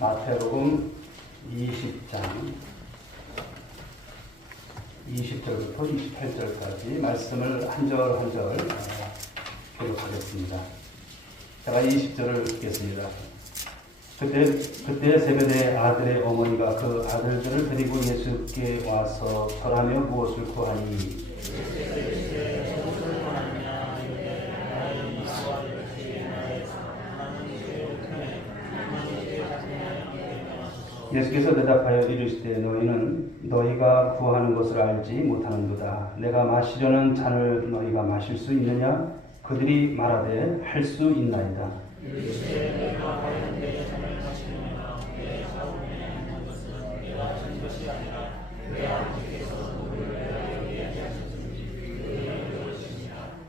마태복음 20장 20절부터 28절까지 말씀을 한 절 한 절 교독하겠습니다. 제가 20절을 읽겠습니다. 그때 세베대의 아들의 어머니가 그 아들들을 데리고 예수께 와서 절하며 무엇을 구하니 예수께서 대답하여 이르시되 너희는 너희가 구하는 것을 알지 못하는도다. 내가 마시려는 잔을 너희가 마실 수 있느냐? 그들이 말하되 할 수 있나이다.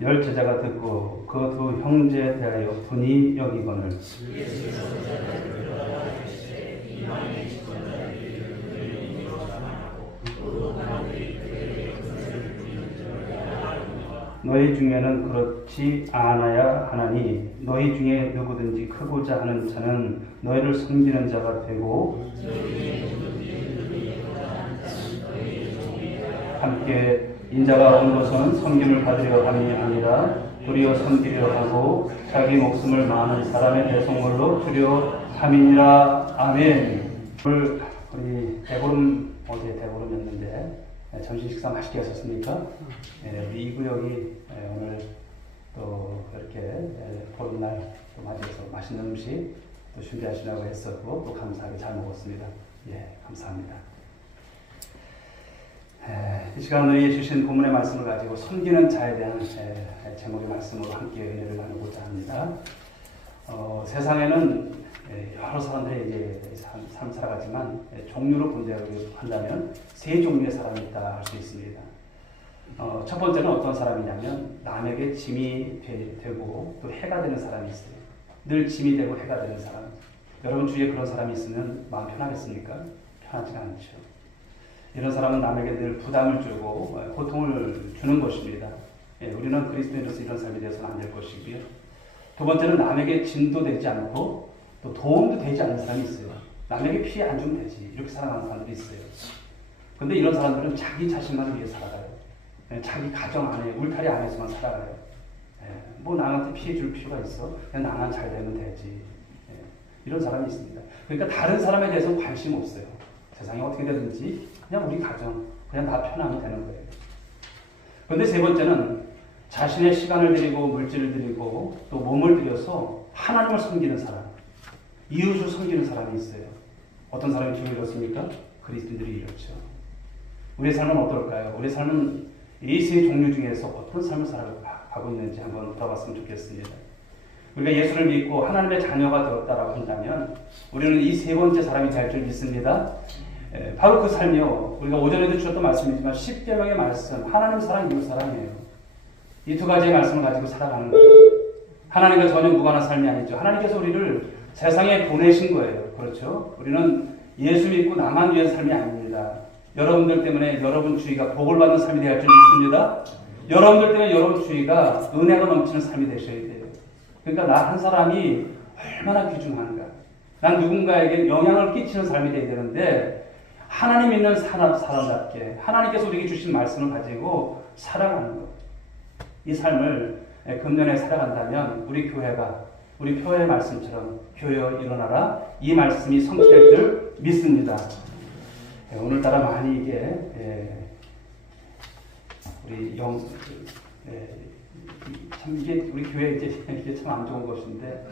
열 제자가 듣고 그 두 형제에 대하여 분이 여기거늘 너희 중에는 그렇지 않아야 하나니 너희 중에 누구든지 크고자 하는 자는 너희를 섬기는 자가 되고 함께 인자가 온 것은 섬김을 받으려 함이 아니라 도리어 섬기려 하고 자기 목숨을 많은 사람의 대속물로 주려 함이니라. 아멘. 오늘 우리 대보름, 어제 대보름이었는데 점심 식사 맛있게 하셨습니까? 우리 이 구역이 오늘 또 이렇게 보름날 또 맞이해서 맛있는 음식 또 준비하시라고 했었고 또 감사하게 잘 먹었습니다. 예, 감사합니다. 이 시간 우리 주신 본문의 말씀을 가지고 섬기는 자에 대한 제목의 말씀으로 함께 은혜를 나누고자 합니다. 세상에는 여러 사람들이 이제 삶 살아가지만 종류로 분류한다면 세 종류의 사람이 있다 할 수 있습니다. 첫 번째는 어떤 사람이냐면 남에게 짐이 되고 또 해가 되는 사람이 있어요. 늘 짐이 되고 해가 되는 사람. 여러분 주위에 그런 사람이 있으면 마음 편하겠습니까? 편하지가 않죠. 이런 사람은 남에게 늘 부담을 주고 고통을 주는 것입니다. 우리는 그리스도인으로서 이런 삶이 되어서는 안 될 것이고요. 두 번째는 남에게 짐도 되지 않고 또 도움도 되지 않는 사람이 있어요. 남에게 피해 안 주면 되지. 이렇게 살아가는 사람들이 있어요. 그런데 이런 사람들은 자기 자신만을 위해 살아가요. 자기 가정 안에, 울타리 안에서만 살아가요. 뭐 남한테 피해 줄 필요가 있어? 그냥 나만 잘 되면 되지. 이런 사람이 있습니다. 그러니까 다른 사람에 대해서는 관심 없어요. 세상이 어떻게 되든지 그냥 우리 가정, 그냥 다 편하면 되는 거예요. 그런데 세 번째는 자신의 시간을 들이고 물질을 들이고 또 몸을 들여서 하나님을 섬기는 사람, 이웃을 섬기는 사람이 있어요. 어떤 사람이 기분이 이렇습니까? 그리스도인들이 이렇죠. 우리의 삶은 어떨까요? 우리의 삶은 이 세 종류 중에서 어떤 삶을 살아가고 있는지 한번 돌아봤으면 좋겠습니다. 우리가 예수를 믿고 하나님의 자녀가 되었다라고 한다면 우리는 이 세 번째 사람이 될 줄 믿습니다. 바로 그 삶이요. 우리가 오전에도 주셨던 말씀이지만 10계명의 말씀, 하나님 사랑, 이웃 사랑이에요. 이 두 가지의 말씀을 가지고 살아가는 거예요. 하나님과 전혀 무관한 삶이 아니죠. 하나님께서 우리를 세상에 보내신 거예요. 그렇죠? 우리는 예수 믿고 나만 위한 삶이 아닙니다. 여러분들 때문에 여러분 주위가 복을 받는 삶이 되어야 할 줄 믿습니다. 여러분들 때문에 여러분 주위가 은혜가 넘치는 삶이 되셔야 돼요. 그러니까 나 한 사람이 얼마나 귀중한가. 난 누군가에게 영향을 끼치는 삶이 되어야 되는데 하나님 있는 사람답게 하나님께서 우리에게 주신 말씀을 가지고 살아가는 것. 이 삶을 금년에 살아간다면 우리 교회가 우리 표의 말씀처럼 교회여 일어나라 이 말씀이 성취될 줄 믿습니다. 오늘따라 많이 이게 우리 참 이게 우리 교회 이게 참 안 좋은 것인데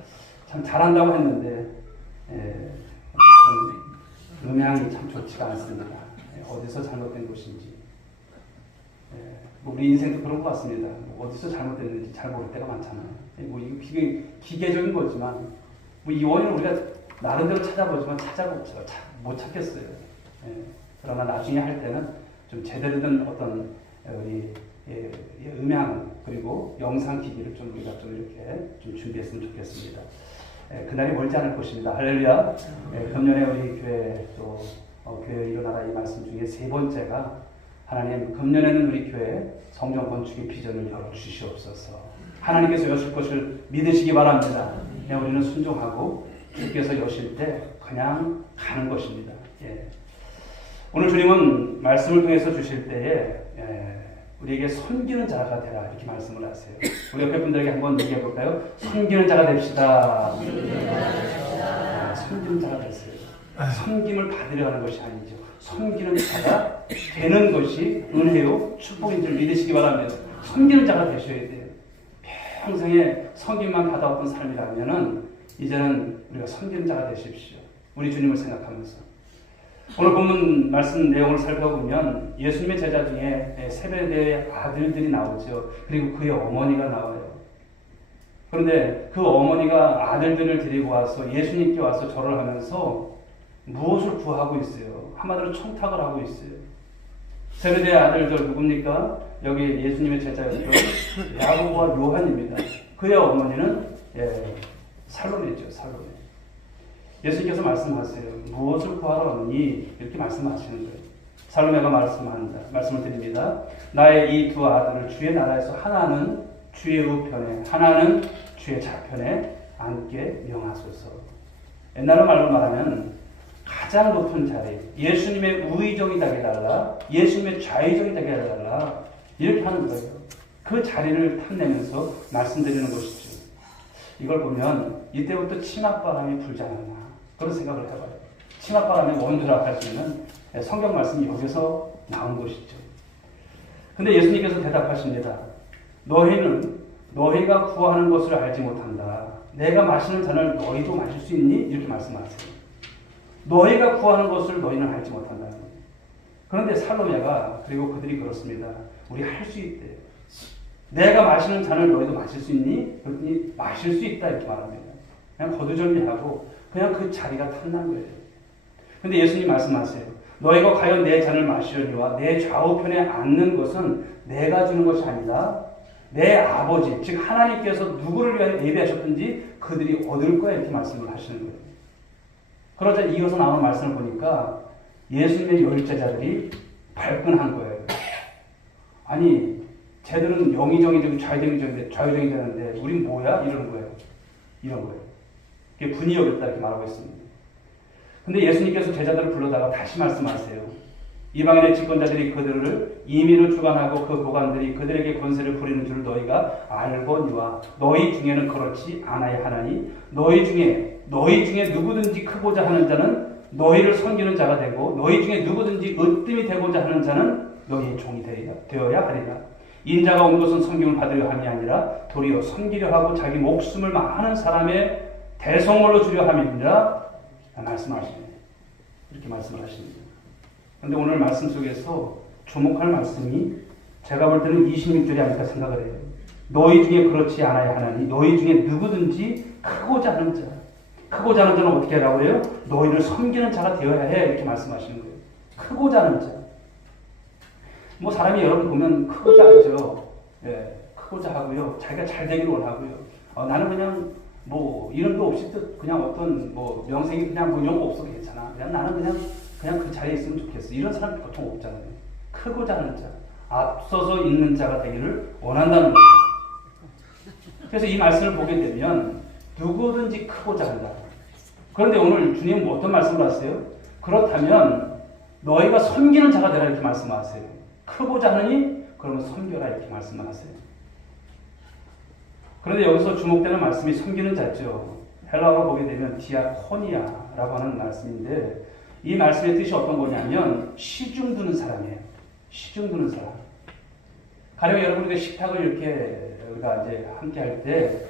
참 잘한다고 했는데 음향이 참 좋지가 않습니다. 어디서 잘못된 것인지 우리 인생도 그런 것 같습니다. 어디서 잘못됐는지 잘 모를 때가 많잖아요. 뭐 이거 기계적인 거지만 뭐 이 원인을 우리가 나름대로 찾아보지만 못 찾겠어요. 그러나 나중에 할 때는 좀 제대로 된 어떤 우리 음향 그리고 영상 기기를 좀 우리가 좀 이렇게 좀 준비했으면 좋겠습니다. 그날이 멀지 않을 것입니다. 할렐루야. 금년에 우리 교회 또 교회 일어나라 이 말씀 중에 세 번째가 하나님 금년에는 우리 교회 성전 건축의 비전을 열어주시옵소서. 하나님께서 여실 것을 믿으시기 바랍니다. 그냥 우리는 순종하고 주께서 여실 때 그냥 가는 것입니다. 예. 오늘 주님은 말씀을 통해서 주실 때에 우리에게 섬기는 자가 되라 이렇게 말씀을 하세요. 우리 옆에 분들에게 한번 얘기해 볼까요? 섬기는 자가 됩시다. 섬기는 자가 됐어요. 섬김을 받으려 하는 것이 아니죠. 섬기는 자가 되는 것이 은혜요 축복인 줄 믿으시기 바랍니다. 섬기는 자가 되셔야 돼요. 평생에 섬김만 받아왔던 삶이라면은 이제는 우리가 섬기는 자가 되십시오. 우리 주님을 생각하면서. 오늘 본문 말씀 내용을 살펴보면 예수님의 제자 중에 세베대의 아들들이 나오죠. 그리고 그의 어머니가 나와요. 그런데 그 어머니가 아들들을 데리고 와서 예수님께 와서 절을 하면서 무엇을 구하고 있어요? 한마디로 청탁을 하고 있어요. 세베대의 아들들 누굽니까? 여기 예수님의 제자였던 야고보와 요한입니다. 그의 어머니는 살로메죠. 살로메. 예수님께서 말씀하세요. 무엇을 구하러 왔니? 이렇게 말씀하시는 거예요. 살로메가 말씀을 드립니다. 나의 이 두 아들을 주의 나라에서 하나는 주의 우편에 하나는 주의 좌편에 앉게 명하소서. 옛날 말로 말하면 가장 높은 자리, 예수님의 우의정이 되게 해달라, 예수님의 좌의정이 되게 해달라 이렇게 하는 거예요. 그 자리를 탐내면서 말씀드리는 것이죠. 이걸 보면 이때부터 치맛바람이 불지 않았나 그런 생각을 해봐요. 치맛바람의 원두라고 할 수 있는 성경 말씀이 여기서 나온 것이죠. 근데 예수님께서 대답하십니다. 너희가 구하는 것을 알지 못한다. 내가 마시는 잔을 너희도 마실 수 있니? 이렇게 말씀하세요. 너희가 구하는 것을 너희는 알지 못한다는 거예요. 그런데 살로메가 그리고 그들이 그렇습니다. 우리 할 수 있대. 내가 마시는 잔을 너희도 마실 수 있니? 그랬더니 마실 수 있다 이렇게 말합니다. 그냥 거두절미하고 그냥 그 자리가 탐난 거예요. 근데 예수님 말씀하세요. 너희가 과연 내 잔을 마시려니와 내 좌우편에 앉는 것은 내가 주는 것이 아니다. 내 아버지 즉 하나님께서 누구를 위하여 예배하셨든지 그들이 얻을 거야 이렇게 말씀을 하시는 거예요. 그러자 이어서 나오는 말씀을 보니까 예수님의 열제자들이 발끈한 거예요. 아니 쟤들은 영의정이 되고 좌의정이 되는데 우린 뭐야? 이러는 거예요. 이런 거예요. 그게 분이역이었다 이렇게 말하고 있습니다. 근데 예수님께서 제자들을 불러다가 다시 말씀하세요. 이방인의 집권자들이 그들을 임의로 주관하고 그 고관들이 그들에게 권세를 부리는 줄 너희가 알거니와 너희 중에는 그렇지 않아야 하나니 너희 중에 누구든지 크고자 하는 자는 너희를 섬기는 자가 되고 너희 중에 누구든지 으뜸이 되고자 하는 자는 너희의 종이 되어야 하리라. 인자가 온 것은 섬김을 받으려 함이 아니라 도리어 섬기려 하고 자기 목숨을 많은 사람의 대성물로 주려 함이니라 말씀하십니다. 이렇게 말씀을 하십니다. 그런데 오늘 말씀 속에서 주목할 말씀이 제가 볼 때는 26절이 아닐까 생각을 해요. 너희 중에 그렇지 않아야 하나니 너희 중에 누구든지 크고자 하는 자는 어떻게 하라고 해요? 너희를 섬기는 자가 되어야 해 이렇게 말씀하시는 거예요. 크고자 하는 자. 뭐 사람이 여러분 보면 크고자 하죠. 크고자 하고요. 자기가 잘 되기를 원하고요. 나는 그냥 뭐 이름도 없이 그냥 어떤 뭐 명색이 그냥 뭐 이런 거 없어도 괜찮아. 나는 그냥 그 자리에 있으면 좋겠어. 이런 사람 보통 없잖아요. 크고자 하는 자, 앞서서 있는 자가 되기를 원한다는 거예요. 그래서 이 말씀을 보게 되면 누구든지 크고자 한다. 그런데 오늘 주님은 어떤 말씀을 하세요? 그렇다면 너희가 섬기는 자가 되라 이렇게 말씀하세요. 크고자 하느니 그러면 섬겨라 이렇게 말씀을 하세요. 그런데 여기서 주목되는 말씀이 섬기는 자죠. 헬라어로 보게 되면 디아코니아라고 하는 말씀인데 이 말씀의 뜻이 어떤 거냐면 시중 두는 사람이에요. 시중 두는 사람. 가령 여러분이 식탁을 이렇게 우리가 이제 함께 할 때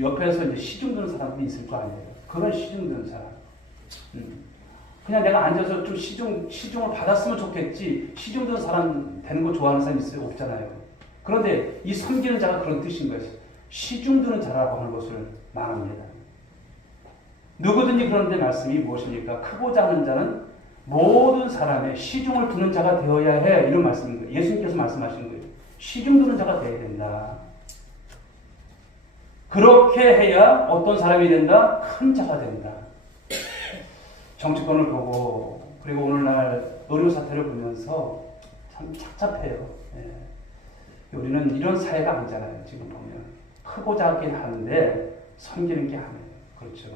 옆에서 이제 시중 두는 사람들이 있을 거 아니에요. 그런 시중 두는 사람. 그냥 내가 앉아서 좀 시중을 받았으면 좋겠지. 시중 두는 사람 되는 거 좋아하는 사람 있어요? 없잖아요. 그런데 이 섬기는 자가 그런 뜻인 거예요. 시중 두는 자라고 하는 것을 말합니다. 누구든지 그런데 말씀이 무엇입니까? 크고자 하는 자는 모든 사람의 시중을 두는 자가 되어야 해. 이런 말씀인 거예요. 예수님께서 말씀하신 거예요. 시중 두는 자가 되어야 된다. 그렇게 해야 어떤 사람이 된다? 큰 자가 된다. 정치권을 보고 그리고 오늘날 의료 사태를 보면서 참 착잡해요. 우리는 이런 사회가 아니잖아요. 지금 보면 크고자 하긴 하는데 섬기는 게 아니에요. 그렇죠.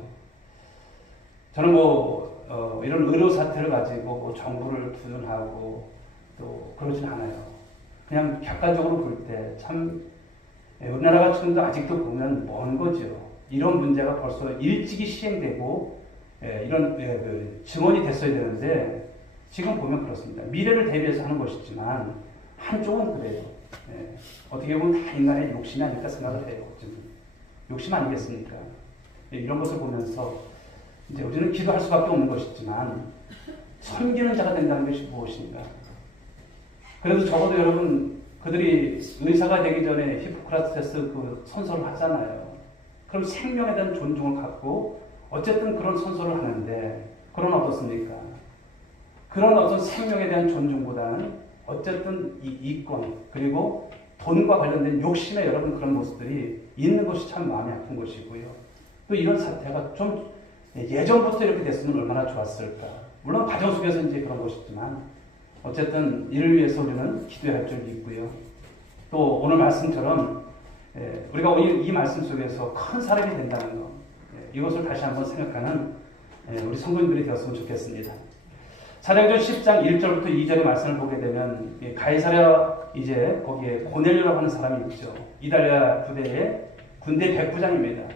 저는 이런 의료 사태를 가지고 정부를 두둔하고 또 그러진 않아요. 그냥 객관적으로 볼 때 참 우리나라가 지금도 아직도 보면 먼 거죠. 이런 문제가 벌써 일찍이 시행되고 이런 증언이 됐어야 되는데 지금 보면 그렇습니다. 미래를 대비해서 하는 것이지만 한쪽은 그래요. 어떻게 보면 다 인간의 욕심이 아닐까 생각을 해요. 욕심 아니겠습니까? 이런 것을 보면서 이제 우리는 기도할 수밖에 없는 것이지만 섬기는 자가 된다는 것이 무엇인가? 그래도 적어도 여러분 그들이 의사가 되기 전에 히포크라테스 그 선서를 하잖아요. 그럼 생명에 대한 존중을 갖고 어쨌든 그런 선서를 하는데 그런 어떻습니까? 그런 어떤 생명에 대한 존중보다는 어쨌든 이 이권 그리고 돈과 관련된 욕심에 여러분 그런 모습들이 있는 것이 참 마음이 아픈 것이고요. 또 이런 사태가 좀 예전부터 이렇게 됐으면 얼마나 좋았을까. 물론 가정 속에서 이제 그런 것이지만 어쨌든 이를 위해서 우리는 기도해야 할 줄이 있고요. 또 오늘 말씀처럼 우리가 오늘 이 말씀 속에서 큰 사람이 된다는 것, 이것을 다시 한번 생각하는 우리 성도님들이 되었으면 좋겠습니다. 사도행전 10장 1절부터 2절의 말씀을 보게 되면 가이사랴 이제 거기에 고넬료라고 하는 사람이 있죠. 이달리아 부대의 군대 백부장입니다.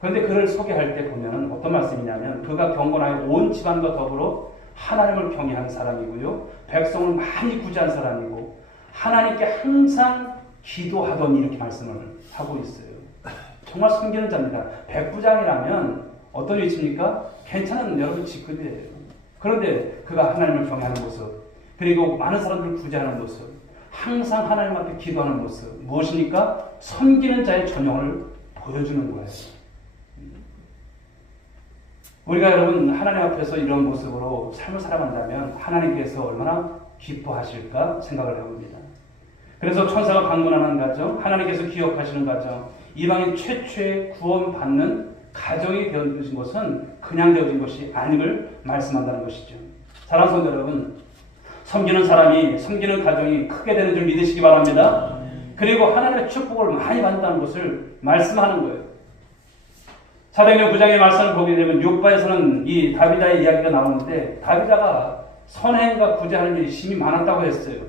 그런데 그를 소개할 때 보면 어떤 말씀이냐면 그가 경건하여 온 집안과 더불어 하나님을 경외하는 사람이고요. 백성을 많이 구제한 사람이고 하나님께 항상 기도하더니 이렇게 말씀을 하고 있어요. 정말 섬기는 자입니다. 백부장이라면 어떤 위치입니까? 괜찮은 여러분 직급이에요. 그런데 그가 하나님을 경외하는 모습, 그리고 많은 사람들을 구제하는 모습, 항상 하나님 앞에 기도하는 모습, 무엇입니까? 섬기는 자의 전형을 보여주는 거예요. 우리가 여러분 하나님 앞에서 이런 모습으로 삶을 살아간다면 하나님께서 얼마나 기뻐하실까 생각을 해봅니다. 그래서 천사가 방문하는 가정, 하나님께서 기억하시는 가정, 이방인 최초의 구원받는 가정이 되어진 것은 그냥 되어진 것이 아님을 말씀한다는 것이죠. 사랑하는 성도 여러분, 섬기는 사람이, 섬기는 가정이 크게 되는 줄 믿으시기 바랍니다. 그리고 하나님의 축복을 많이 받는다는 것을 말씀하는 거예요. 사도행전 9장의 말씀을 보게 되면 욥바에서는 이 다비다의 이야기가 나오는데 다비다가 선행과 구제하는 일이 심히 많았다고 했어요.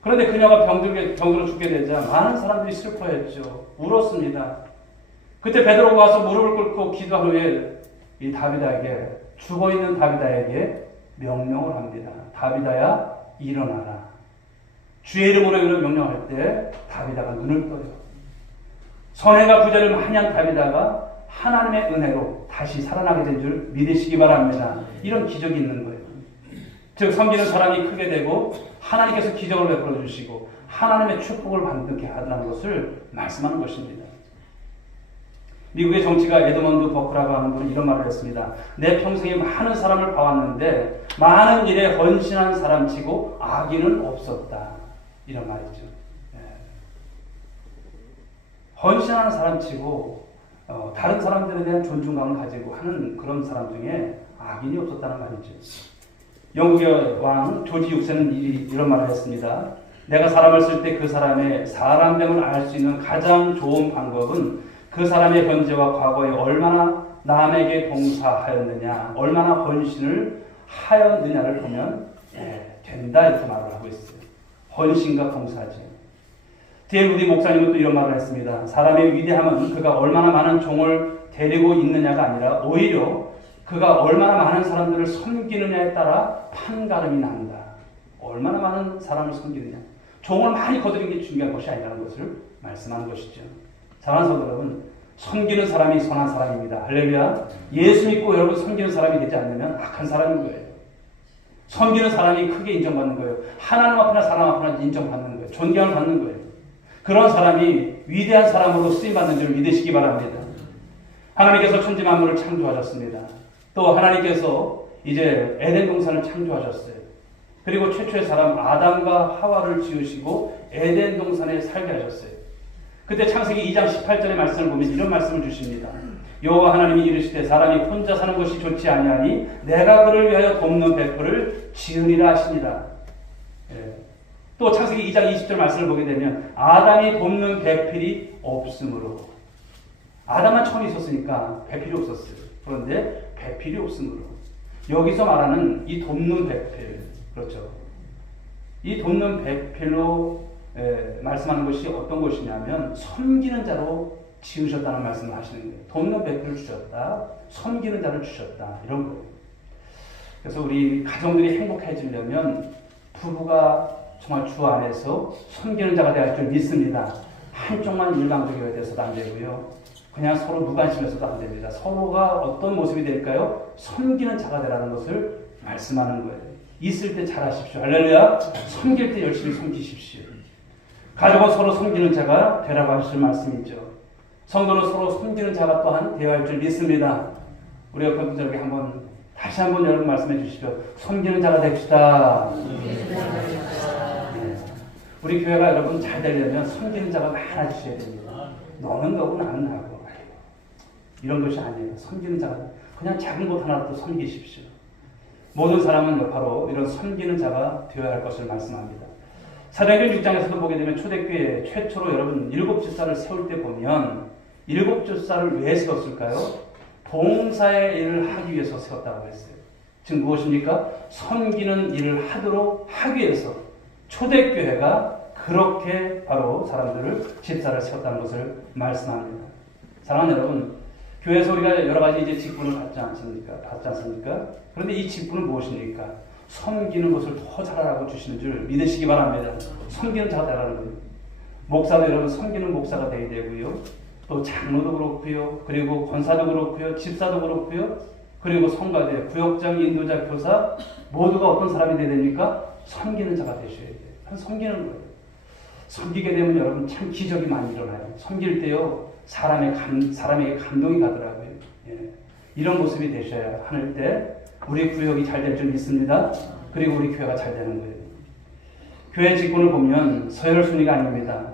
그런데 그녀가 병들어 죽게 되자 많은 사람들이 슬퍼했죠. 울었습니다. 그때 베드로가 와서 무릎을 꿇고 기도한 후에 이 다비다에게, 죽어있는 다비다에게 명령을 합니다. 다비다야 일어나라. 주의 이름으로 이런 명령할 때 다비다가 눈을 떠요. 선행과 구제를 많이 한 다비다가 하나님의 은혜로 다시 살아나게 된 줄 믿으시기 바랍니다. 이런 기적이 있는 거예요. 즉 섬기는 사람이 크게 되고 하나님께서 기적을 베풀어 주시고 하나님의 축복을 받게 하다는 것을 말씀하는 것입니다. 미국의 정치가 에드먼드 버크라고 하는 분은 이런 말을 했습니다. 내 평생에 많은 사람을 봐왔는데 많은 일에 헌신한 사람치고 악인은 없었다. 이런 말이죠. 헌신하는 사람치고 다른 사람들에 대한 존중감을 가지고 하는 그런 사람 중에 악인이 없었다는 말이죠. 영국의 왕 조지 6세는 이런 말을 했습니다. 내가 사람을 쓸 때 그 사람의 사람됨을 알 수 있는 가장 좋은 방법은 그 사람의 현재와 과거에 얼마나 남에게 봉사하였느냐, 얼마나 헌신을 하였느냐를 보면 된다 이렇게 말을 하고 있어요. 헌신과 봉사죠. D.L. 무디 목사님은 또 이런 말을 했습니다. 사람의 위대함은 그가 얼마나 많은 종을 데리고 있느냐가 아니라 오히려 그가 얼마나 많은 사람들을 섬기느냐에 따라 판가름이 난다. 얼마나 많은 사람을 섬기느냐. 종을 많이 거두는 게 중요한 것이 아니라는 것을 말씀하는 것이죠. 사랑하는 성도 여러분, 섬기는 사람이 선한 사람입니다. 할렐루야. 예수 믿고 여러분 섬기는 사람이 되지 않으면 악한 사람인 거예요. 섬기는 사람이 크게 인정받는 거예요. 하나님 앞이나 사람 앞이나 인정받는 거예요. 존경을 받는 거예요. 그런 사람이 위대한 사람으로 쓰임받는 줄 믿으시기 바랍니다. 하나님께서 천지 만물을 창조하셨습니다. 또 하나님께서 이제 에덴 동산을 창조하셨어요. 그리고 최초의 사람 아담과 하와를 지으시고 에덴 동산에 살게 하셨어요. 그때 창세기 2장 18절의 말씀을 보면 이런 말씀을 주십니다. 여호와 하나님이 이르시되 사람이 혼자 사는 것이 좋지 아니하니 내가 그를 위하여 돕는 벳풀을 지으리라 하시니라. 또 창세기 2장 20절 말씀을 보게 되면 아담이 돕는 배필이 없으므로, 아담만 처음 있었으니까 배필이 없었어요. 그런데 배필이 없으므로. 여기서 말하는 이 돕는 배필, 그렇죠. 이 돕는 배필로 말씀하는 것이 어떤 것이냐면 섬기는 자로 지으셨다는 말씀을 하시는 거예요. 돕는 배필을 주셨다, 섬기는 자를 주셨다, 이런 거예요. 그래서 우리 가정들이 행복해지려면 부부가 정말 주 안에서 섬기는 자가 되어야 할 줄 믿습니다. 한쪽만 일방적이어야 돼서도 안 되고요. 그냥 서로 무관심해서도 안 됩니다. 서로가 어떤 모습이 될까요? 섬기는 자가 되라는 것을 말씀하는 거예요. 있을 때 잘하십시오. 할렐루야. 섬길 때 열심히 섬기십시오. 가족은 서로 섬기는 자가 되라고 하실 말씀이죠. 성도는 서로 섬기는 자가 또한 되어야 할 줄 믿습니다. 우리 옆에 분들에게 다시 한번 여러분 말씀해 주시죠. 섬기는 자가 됩시다. 네. 우리 교회가 여러분 잘 되려면 섬기는 자가 많아지셔야 됩니다. 너는 너고 나는 나고. 이런 것이 아니에요. 섬기는 자가 그냥 작은 것 하나라도 섬기십시오. 모든 사람은 바로 이런 섬기는 자가 되어야 할 것을 말씀합니다. 사도행전 6장에서도 보게 되면 초대교회 최초로 여러분 7집사를 세울 때 보면 7집사를 왜 세웠을까요? 봉사의 일을 하기 위해서 세웠다고 했어요. 지금 무엇입니까? 섬기는 일을 하도록 하기 위해서 초대교회가 그렇게 바로 사람들을 집사를 세웠다는 것을 말씀합니다. 사랑하는 여러분, 교회에서 우리가 여러 가지 이제 직분을 받지 않습니까? 그런데 이 직분은 무엇입니까? 섬기는 것을 더 잘하라고 주시는 줄 믿으시기 바랍니다. 섬기는 자가 되라는 거예요. 목사도 여러분 섬기는 목사가 되어야 되고요. 또 장로도 그렇고요. 그리고 권사도 그렇고요. 집사도 그렇고요. 그리고 성가대, 구역장, 인도자, 교사 모두가 어떤 사람이 되어야 됩니까? 섬기는 자가 되셔야 돼요. 섬기는 거예요. 섬기게 되면 여러분 참 기적이 많이 일어나요. 섬길 때요. 사람에게 감동이 가더라고요. 예. 이런 모습이 되셔야 하는 때 우리 구역이 잘 될 줄 믿습니다. 그리고 우리 교회가 잘 되는 거예요. 교회 직분을 보면 서열순위가 아닙니다.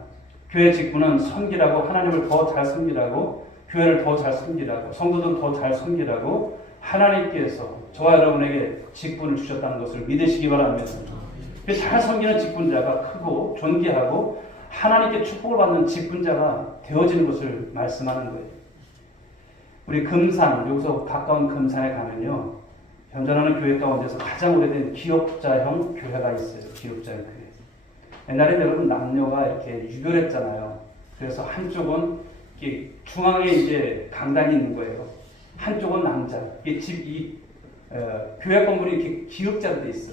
교회 직분은 섬기라고, 하나님을 더 잘 섬기라고, 교회를 더 잘 섬기라고, 성도들 더 잘 섬기라고 하나님께서 저와 여러분에게 직분을 주셨다는 것을 믿으시기 바랍니다. 잘 섬기는 직분자가 크고 존귀하고 하나님께 축복을 받는 직분자가 되어지는 것을 말씀하는 거예요. 우리 금산, 여기서 가까운 금산에 가면요, 현존하는 교회 가운데서 가장 오래된 기업자형 교회가 있어요. 기업자형 교회. 옛날에 여러분 남녀가 이렇게 유별했잖아요. 그래서 한쪽은 이렇게 중앙에 이제 강단이 있는 거예요. 한쪽은 남자. 교회 건물이 이렇게 기업자로 돼 있어.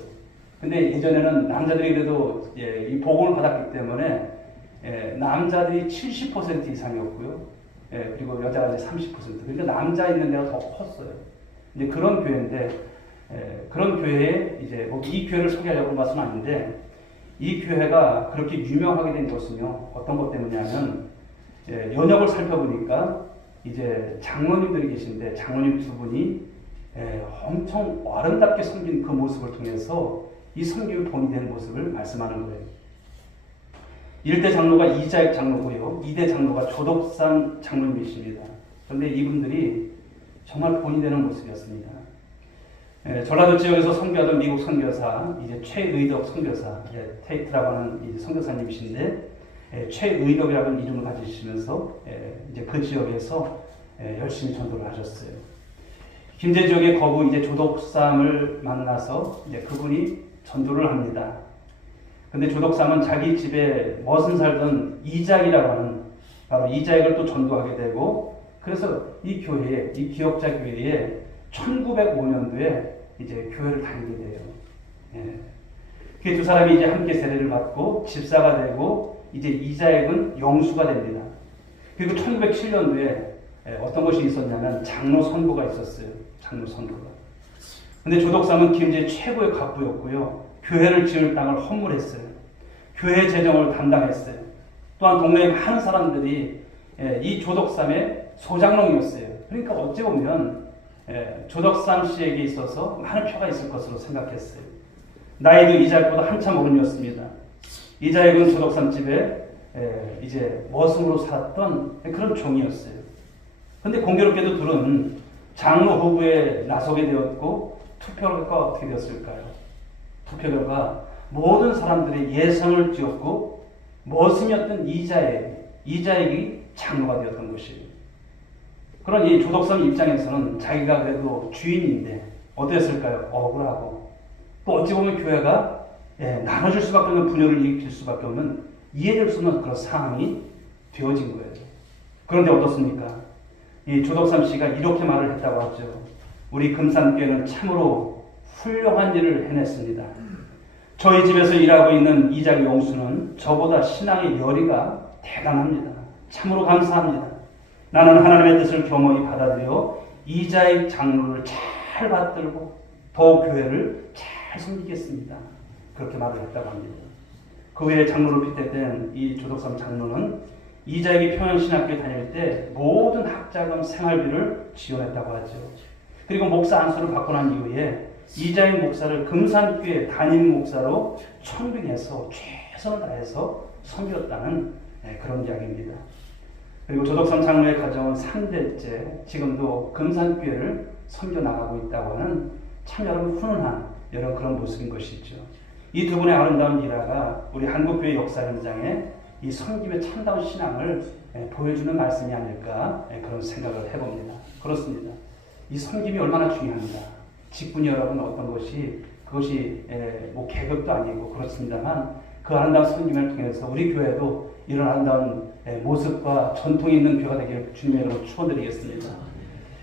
근데 예전에는 남자들이 그래도 이 복음을 받았기 때문에 남자들이 70% 이상이었고요. 그리고 여자가 이제 30%. 그러니까 남자 있는 데가 더 컸어요. 이제 그런 교회인데, 그런 교회에 이제 이 교회를 소개하려고 한 것은 아닌데, 이 교회가 그렇게 유명하게 된 것은요, 어떤 것 때문이냐면, 연역을 살펴보니까 이제 장로님들이 계신데, 장로님 두 분이 엄청 아름답게 섬긴 그 모습을 통해서 이 섬김의 본이 된 모습을 말씀하는 거예요. 1대 장로가 이자익 장로고요. 2대 장로가 조덕상 장로님이십니다. 그런데 이분들이 정말 본이 되는 모습이었습니다. 전라도 지역에서 선교하던 미국 선교사, 이제 최의덕 선교사, 테이트라고 하는 이제 선교사님이신데, 최의덕이라는 이름을 가지시면서 이제 그 지역에서 열심히 전도를 하셨어요. 김제 지역의 거부 이제 조덕삼을 만나서 이제 그분이 전도를 합니다. 근데 조덕삼은 자기 집에 멋은 살던 이자익이라고 하는 바로 이자익을 또 전도하게 되고, 그래서 이 교회에, 이 기업자 교회에 1905년도에 이제 교회를 다니게 돼요. 그 두 사람이 이제 함께 세례를 받고 집사가 되고, 이제 이자익은 영수가 됩니다. 그리고 1907년도에 어떤 것이 있었냐면 장로 선거가 있었어요. 장로 선거가. 근데 조덕삼은 김제 최고의 갑부였고요. 교회를 지을 땅을 헌물했어요. 교회 재정을 담당했어요. 또한 동네에 많은 사람들이 이 조덕삼의 소장농이었어요. 그러니까 어찌 보면 조덕삼 씨에게 있어서 많은 표가 있을 것으로 생각했어요. 나이도 이자익보다 한참 어른이었습니다. 이자익은 조덕삼 집에 이제 머슴으로 살았던 그런 종이었어요. 그런데 공교롭게도 둘은 장로 후보에 나서게 되었고, 투표 결과가 어떻게 되었을까요? 투표 결과 모든 사람들의 예상을 뒤엎고 머슴이었던 이자익이 장로가 되었던 것이에요. 그런 이 조덕섬 입장에서는 자기가 그래도 주인인데 어땠을까요? 억울하고 또 어찌 보면 교회가 나눠줄 수밖에 없는 분열을 일으킬 수밖에 없는 이해될 수 없는 그런 상황이 되어진 거예요. 그런데 어떻습니까? 이 조덕삼 씨가 이렇게 말을 했다고 하죠. 우리 금산교회는 참으로 훌륭한 일을 해냈습니다. 저희 집에서 일하고 있는 이장의 용수는 저보다 신앙의 열의가 대단합니다. 참으로 감사합니다. 나는 하나님의 뜻을 겸허히 받아들여 이자의 장로를 잘 받들고 더욱 교회를 잘 섬기겠습니다. 그렇게 말을 했다고 합니다. 그 외에 장로로 빗대된 이 조덕삼 장로는 이자에게 평양신학교에 다닐 때 모든 학자금 생활비를 지원했다고 하죠. 그리고 목사 안수를 받고 난 이후에 이자의 목사를 금산교회 담임 목사로 청빙해서 최선을 다해서 섬겼다는 그런 이야기입니다. 그리고 조덕삼 장로의 가정은 3대째 지금도 금산교회를 섬겨나가고 있다고 하는 참 여러분 훈훈한 여러 그런 모습인 것이죠. 이 두 분의 아름다운 일화가 우리 한국교회 역사 현장에 이 섬김의 참다운 신앙을 보여주는 말씀이 아닐까 그런 생각을 해봅니다. 그렇습니다. 이 섬김이 얼마나 중요합니다. 직분이 여러분 어떤 것이 그것이 뭐 계급도 아니고 그렇습니다만 그 아름다운 섬김을 통해서 우리 교회도 이런 아름다운 모습과 전통이 있는 교회가 되기를 주님의 이름으로 축원드리겠습니다.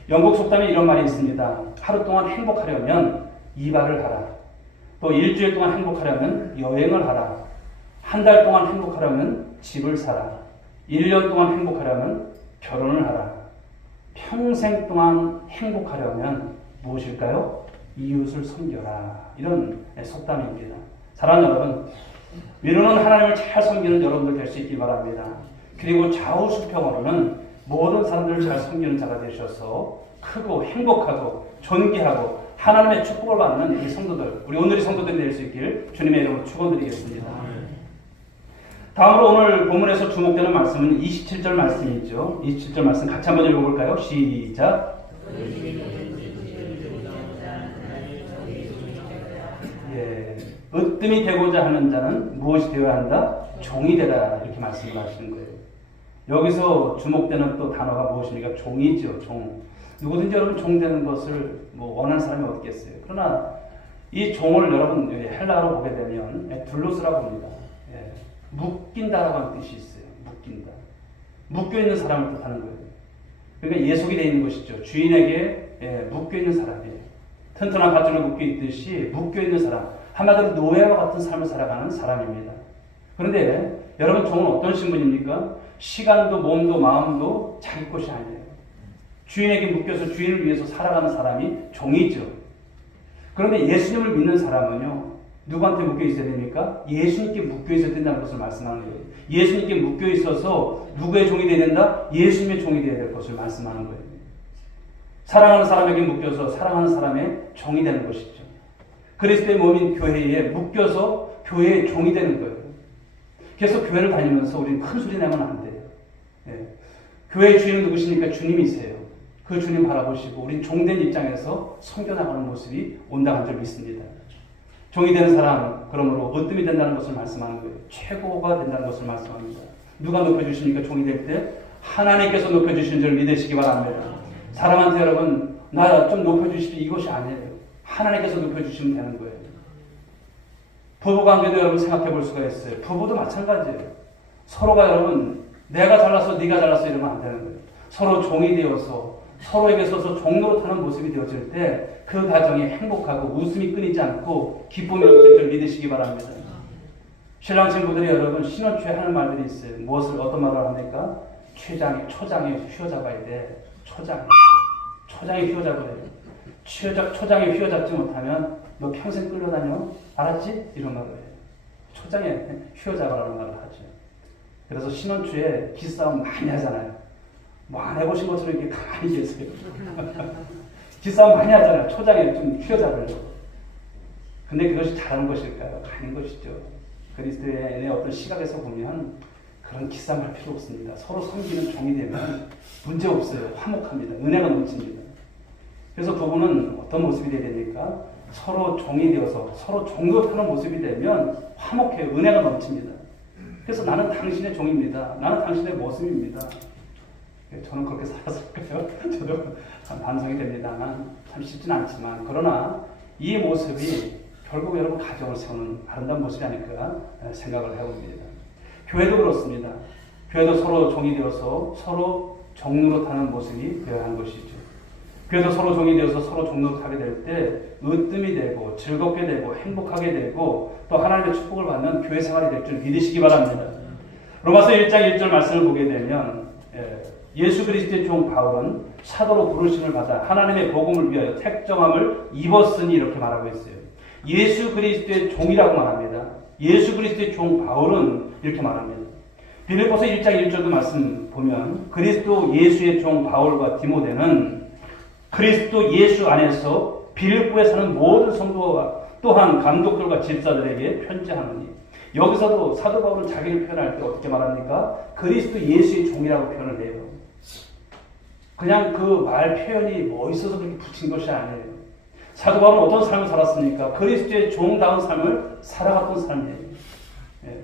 영국 속담에 이런 말이 있습니다. 하루 동안 행복하려면 이발을 하라. 또 일주일 동안 행복하려면 여행을 하라. 한 달 동안 행복하려면 집을 사라. 1년 동안 행복하려면 결혼을 하라. 평생 동안 행복하려면 무엇일까요? 이웃을 섬겨라. 이런 속담입니다. 사랑하는 여러분, 위로는 하나님을 잘 섬기는 여러분들 될 수 있길 바랍니다. 그리고 좌우수평으로는 모든 사람들을 잘 섬기는 자가 되셔서 크고 행복하고 존귀하고 하나님의 축복을 받는 이 성도들, 우리 오늘의 성도들이 될 수 있길 주님의 이름으로 축원드리겠습니다. 다음으로 오늘 본문에서 주목되는 말씀은 27절 말씀이죠. 27절 말씀 같이 한번 읽어볼까요? 시작. 으뜸이 되고자 하는 자는 무엇이 되어야 한다? 종이 되라. 이렇게 말씀을 하시는 거예요. 여기서 주목되는 또 단어가 무엇입니까? 종이죠. 종. 누구든지 여러분 종 되는 것을 뭐 원하는 사람이 어디겠어요. 그러나 이 종을 여러분 헬라어로 보게 되면 둘로스라고 합니다. 묶인다라고 하는 뜻이 있어요. 묶인다. 묶여있는 사람을 뜻하는 거예요. 그러니까 예속이 되어 있는 것이죠. 주인에게 묶여있는 사람이에요. 튼튼한 밧줄로 묶여있듯이 묶여있는 사람. 한마디로 노예와 같은 삶을 살아가는 사람입니다. 그런데 여러분 종은 어떤 신분입니까? 시간도 몸도 마음도 자기 것이 아니에요. 주인에게 묶여서 주인을 위해서 살아가는 사람이 종이죠. 그런데 예수님을 믿는 사람은요. 누구한테 묶여 있어야 됩니까? 예수님께 묶여 있어야 된다는 것을 말씀하는 거예요. 예수님께 묶여 있어서 누구의 종이 되어야 된다? 예수님의 종이 되어야 될 것을 말씀하는 거예요. 사랑하는 사람에게 묶여서 사랑하는 사람의 종이 되는 것이죠. 그리스도의 몸인 교회에 묶여서 교회의 종이 되는 거예요. 그래서 교회를 다니면서 우리는 큰 소리 내면 안 돼요. 교회의 주인은 누구십니까? 주님이세요. 그 주님 바라보시고 우린 종된 입장에서 섬겨나가는 모습이 온당한 줄 믿습니다. 종이 되는 사람, 그러므로 으뜸이 된다는 것을 말씀하는 거예요. 최고가 된다는 것을 말씀합니다. 누가 높여주십니까? 종이 될 때 하나님께서 높여주시는 줄 믿으시기 바랍니다. 사람한테 여러분 나 좀 높여주십시오 이것이 아니에요. 하나님께서 높여주시면 되는 거예요. 부부관계도 여러분 생각해 볼 수가 있어요. 부부도 마찬가지예요. 서로가 여러분 내가 잘났어 네가 잘났어 이러면 안 되는 거예요. 서로 종이 되어서 서로에게 서서 종로로 타는 모습이 되어질 때 그 가정이 행복하고 웃음이 끊이지 않고 기쁨이 넘칠 줄 믿으시기 바랍니다. 신랑 신부들이 여러분 신혼초에 하는 말들이 있어요. 무엇을 어떤 말을 합니까? 초장에 휘어잡아야 돼. 초장에 휘어잡아야 돼. 초장에 휘어잡지 못하면 너 평생 끌려다녀? 알았지? 이런 말을 해요. 초장에 휘어잡아라는 말을 하죠. 그래서 신혼초에 기싸움 많이 하잖아요. 뭐 안 해보신 것처럼 이렇게 가만히 계세요. 기싸움 많이 하잖아요. 초장에 좀 휘어잡으려고. 근데 그것이 잘하는 것일까요? 아닌 것이죠. 그리스도의 어떤 시각에서 보면 그런 기싸움 할 필요 없습니다. 서로 섬기는 종이 되면 문제 없어요. 화목합니다. 은혜가 넘칩니다. 그래서 부부는 어떤 모습이 되어야 됩니까? 서로 종이 되어서 서로 종급하는 모습이 되면 화목해요. 은혜가 넘칩니다. 그래서 나는 당신의 종입니다. 나는 당신의 모습입니다. 저는 그렇게 살았을까요? 저도 반성이 됩니다만 참 쉽진 않지만 그러나 이 모습이 결국 여러분 가정을 세우는 아름다운 모습이 아닐까 생각을 해봅니다. 교회도 그렇습니다. 교회도 서로 종이 되어서 서로 종로로 타는 모습이 되어야 하는 것이죠. 교회도 서로 종이 되어서 서로 종로로 타게 될 때 으뜸이 되고 즐겁게 되고 행복하게 되고 또 하나님의 축복을 받는 교회 생활이 될 줄 믿으시기 바랍니다. 로마서 1장 1절 말씀을 보게 되면 예수 그리스도의 종 바울은 사도로 부르심을 받아 하나님의 복음을 위하여 택정함을 입었으니 이렇게 말하고 있어요. 예수 그리스도의 종이라고 말합니다. 예수 그리스도의 종 바울은 이렇게 말합니다. 빌립보서 1장 1절도 말씀 보면 그리스도 예수의 종 바울과 디모데는 그리스도 예수 안에서 빌립보에 사는 모든 성도와 또한 감독들과 집사들에게 편지하노니 여기서도 사도 바울은 자기를 표현할 때 어떻게 말합니까? 그리스도 예수의 종이라고 표현을 해요. 그냥 그 말 표현이 멋있어서 그렇게 붙인 것이 아니에요. 사도 바울은 어떤 삶을 살았습니까? 그리스도의 종다운 삶을 살아갔던 삶이에요. 예.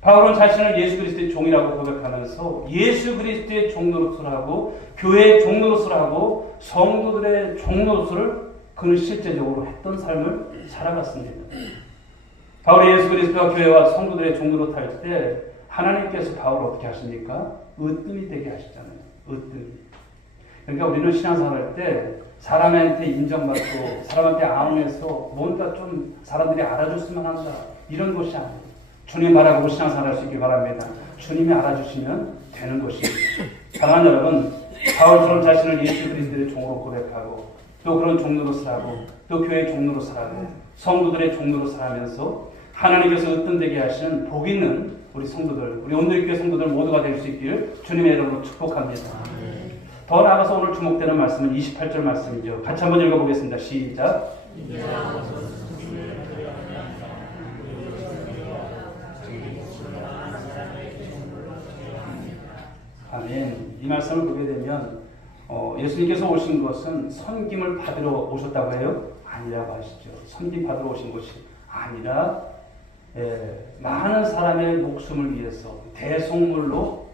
바울은 자신을 예수 그리스도의 종이라고 고백하면서 예수 그리스도의 종노릇을 하고 교회의 종노릇을 하고 성도들의 종노릇을 그는 실제적으로 했던 삶을 살아갔습니다. 바울이 예수 그리스도와 교회와 성도들의 종노릇 할 때 하나님께서 바울을 어떻게 하십니까? 으뜸이 되게 하시잖아요. 으뜸이. 그러니까 우리는 신앙생활 할 때 사람한테 인정받고 사람한테 아웅해서 뭔가 좀 사람들이 알아줬으면 한다. 이런 것이 아니에요. 주님 바라보고 신앙생활 할 수 있길 바랍니다. 주님이 알아주시면 되는 것입니다. 사랑하는 여러분, 바울처럼 자신을 예수 그리스도의 종으로 고백하고 또 그런 종로로서 하고 또 교회의 종로로서 하고 성도들의 종로로서 하면서 하나님께서 으뜸되게 하시는 복 있는 우리 성도들, 우리 온누리교회 성도들 모두가 될 수 있기를 주님의 이름으로 축복합니다. 더 나아가서 오늘 주목되는 말씀은 28절 말씀이죠. 같이 한번 읽어보겠습니다. 시작. 아멘. 이 말씀을 보게 되면 예수님께서 오신 것은 섬김을 받으러 오셨다고 해요? 아니라고 하시죠. 섬김 받으러 오신 것이 아니라 많은 사람의 목숨을 위해서 대속물로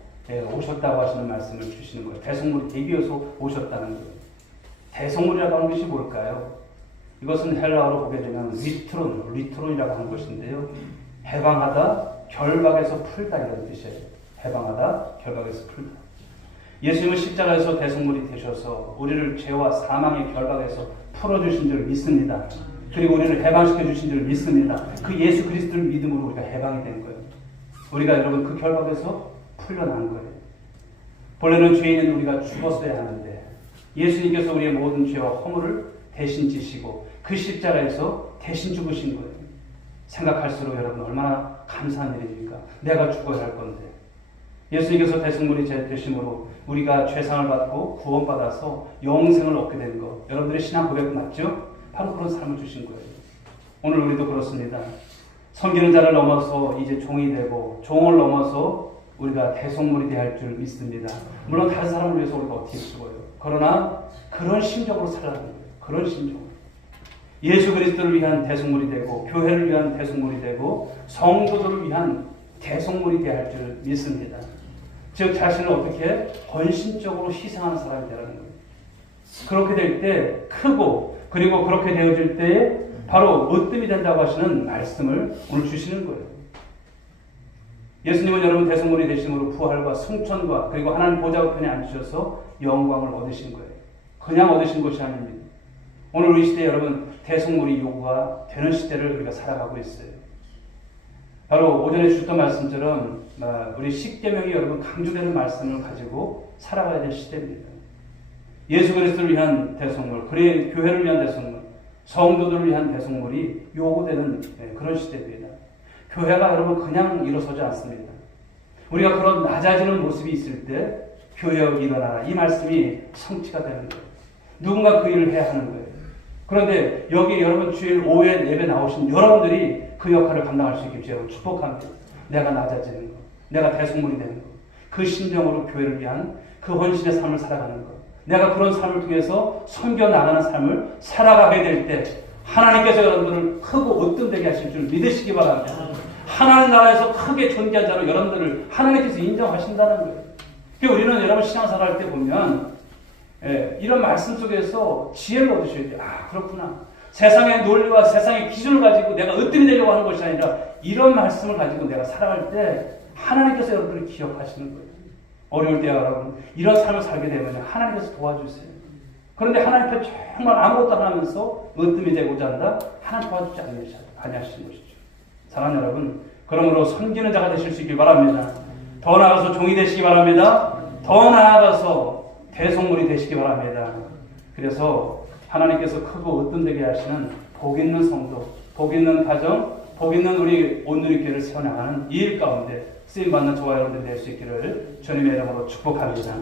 오셨다고 하시는 말씀을 주시는 거예요. 대속물이 되기 위해서 오셨다는 거예요. 대속물이라고 하는 것이 뭘까요? 이것은 헬라어로 보게 되면 리트론이라고 하는 것인데요. 해방하다, 결박에서 풀다 이런 뜻이에요. 해방하다, 결박에서 풀다. 예수님은 십자가에서 대속물이 되셔서 우리를 죄와 사망의 결박에서 풀어주신 줄 믿습니다. 그리고 우리를 해방시켜 주신 줄 믿습니다. 그 예수 그리스도를 믿음으로 우리가 해방이 된 거예요. 우리가 여러분 그 결박에서 풀려난 거예요. 본래는 죄인은 우리가 죽었어야 하는데 예수님께서 우리의 모든 죄와 허물을 대신 지시고 그 십자가에서 대신 죽으신 거예요. 생각할수록 여러분 얼마나 감사한 일입니까? 내가 죽어야 할 건데 예수님께서 대속물이 되심으로 우리가 죄상을 받고 구원받아서 영생을 얻게 된 것. 여러분들의 신앙 고백 맞죠? 바로 그런 삶을 주신 거예요. 오늘 우리도 그렇습니다. 섬기는 자를 넘어서 이제 종이 되고 종을 넘어서 우리가 대속물이 되어야 할 줄 믿습니다. 물론 다른 사람을 위해서 우리가 어떻게 죽어요. 그러나 그런 심정으로 살아가는 거예요. 그런 심정으로. 예수 그리스도를 위한 대속물이 되고 교회를 위한 대속물이 되고 성도들을 위한 대속물이 되어야 할 줄 믿습니다. 즉 자신을 어떻게 헌신적으로 희생하는 사람이 되라는 거예요. 그렇게 될 때 크고 그리고 그렇게 되어질 때 바로 으뜸이 된다고 하시는 말씀을 오늘 주시는 거예요. 예수님은 여러분 대속물이 되심으로 부활과 승천과 그리고 하나님 보좌 우편에 앉으셔서 영광을 얻으신 거예요. 그냥 얻으신 것이 아닙니다. 오늘 우리 시대에 여러분 대속물이 요구가 되는 시대를 우리가 살아가고 있어요. 바로 오전에 주셨던 말씀처럼 우리 십계명이 여러분 강조되는 말씀을 가지고 살아가야 될 시대입니다. 예수 그리스도를 위한 대속물, 교회를 위한 대속물, 성도들을 위한 대속물이 요구되는 그런 시대입니다. 교회가 여러분 그냥 일어서지 않습니다. 우리가 그런 낮아지는 모습이 있을 때 교회여 일어나라 이 말씀이 성취가 되는 거예요. 누군가 그 일을 해야 하는 거예요. 그런데 여기 여러분 주일 오후에 예배 나오신 여러분들이 그 역할을 감당할 수 있게 주여 축복합니다. 내가 낮아지는 것, 내가 대속물이 되는 것, 그 심정으로 교회를 위한 그 헌신의 삶을 살아가는 것, 내가 그런 삶을 통해서 섬겨 나가는 삶을 살아가게 될 때 하나님께서 여러분들을 크고 으뜸되게 하실 줄 믿으시기 바랍니다. 하나님 나라에서 크게 존귀한 자로 여러분들을 하나님께서 인정하신다는 거예요. 그러니까 우리는 여러분 신앙생활 할 때 보면 이런 말씀 속에서 지혜를 얻으셔야 돼요. 아, 그렇구나. 세상의 논리와 세상의 기준을 가지고 내가 으뜸이 되려고 하는 것이 아니라 이런 말씀을 가지고 내가 살아갈 때 하나님께서 여러분들을 기억하시는 거예요. 어려울 때야 여러분 이런 삶을 살게 되면 하나님께서 도와주세요. 그런데 하나님 앞에 정말 아무것도 안 하면서 으뜸이 되고자 한다? 하나님 도와주지 아니하시는 것이죠. 사랑하는 여러분, 그러므로 섬기는 자가 되실 수 있길 바랍니다. 더 나아가서 종이 되시기 바랍니다. 더 나아가서 대속물이 되시기 바랍니다. 그래서 하나님께서 크고 으뜸되게 하시는 복 있는 성도, 복 있는 가정, 복 있는 우리 온누리교회를 세워나가는 이 일 가운데 쓰임받는 저와 여러분들이 될 수 있기를 주님의 이름으로 축복합니다.